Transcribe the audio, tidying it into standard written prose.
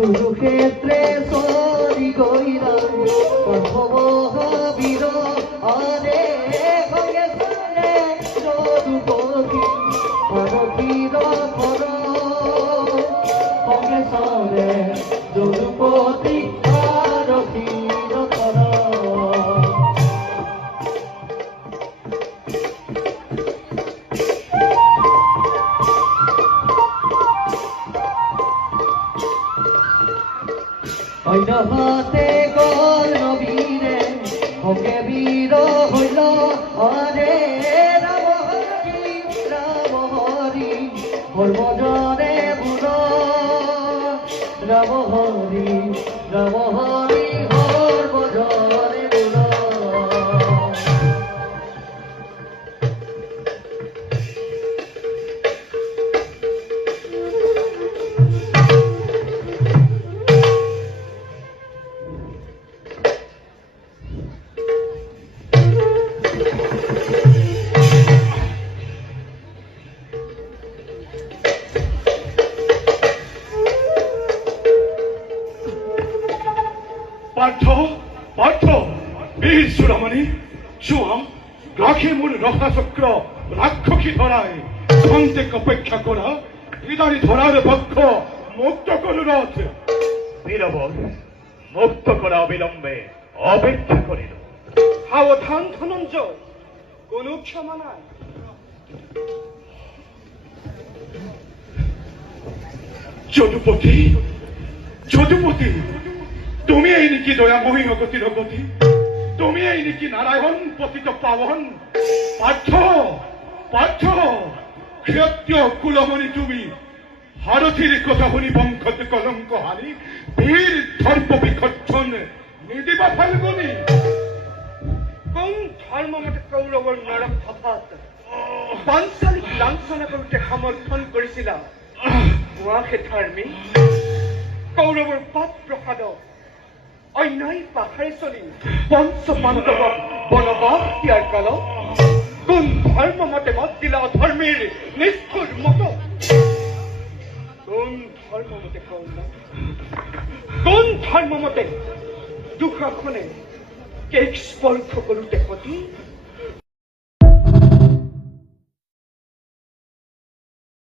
কুরুক্ষেত্রে sorry গইরা বীর আরে ভঙ্গে সরে যদুপতি অরতির পর ভঙ্গে সরে যদুপতি অরতির পর হাতে গল নবীরে ওকে বীর হইল আরে রাম হরি হরভজনে বুড় রাম হরি হরভজনে বুড় পার্থ বীর চূড়ামণি চুয়াম রাখে মূল রক্ষাচক্র রাক্ষসী ধরায় সন্তেক অপেক্ষা করা বিদারি ধরার পক্ষ মুক্ত করুরথ বীরবর মুক্ত করা অবিলম্বে অপেক্ষা করিল সাবধান ধনঞ্জয় কোন ক্ষমা নাই যদুপতি তুমি এই নাকি দয়ামহী গতির গতি তুমি এই নাকি নারায়ণ পতিত পাবন পার্থ ক্ষত্রিয় কুলমণি তুমি ভারতীর কথা শুনি বংশত কলঙ্ক হানি বীর ধর্ম বিখর্ষণ নিদিবা ফাল্গুনি কোন ধর্ম মতে কৌরৱৰ নৰক সভাত পাঞ্চালিক লাঞ্ছনা কৰোঁতে সমৰ্থন কৰিছিলা গুৱাহে ধৰ্মী কৌৰৱৰ পাত প্ৰসাদ অন্যায় পাহাৰে চলি পঞ্চ পাণ্ডৱক বনবাস দিয়াৰ কালত কোন ধৰ্ম মতে মত দিলা অধৰ্মীৰ নিষ্ঠুৰ মত কোন ধৰ্ম মতে কৌৰৱ কোন ধৰ্ম মতে দুঃশাসনে কেক স্পৰ্শ কৰোঁতে সতী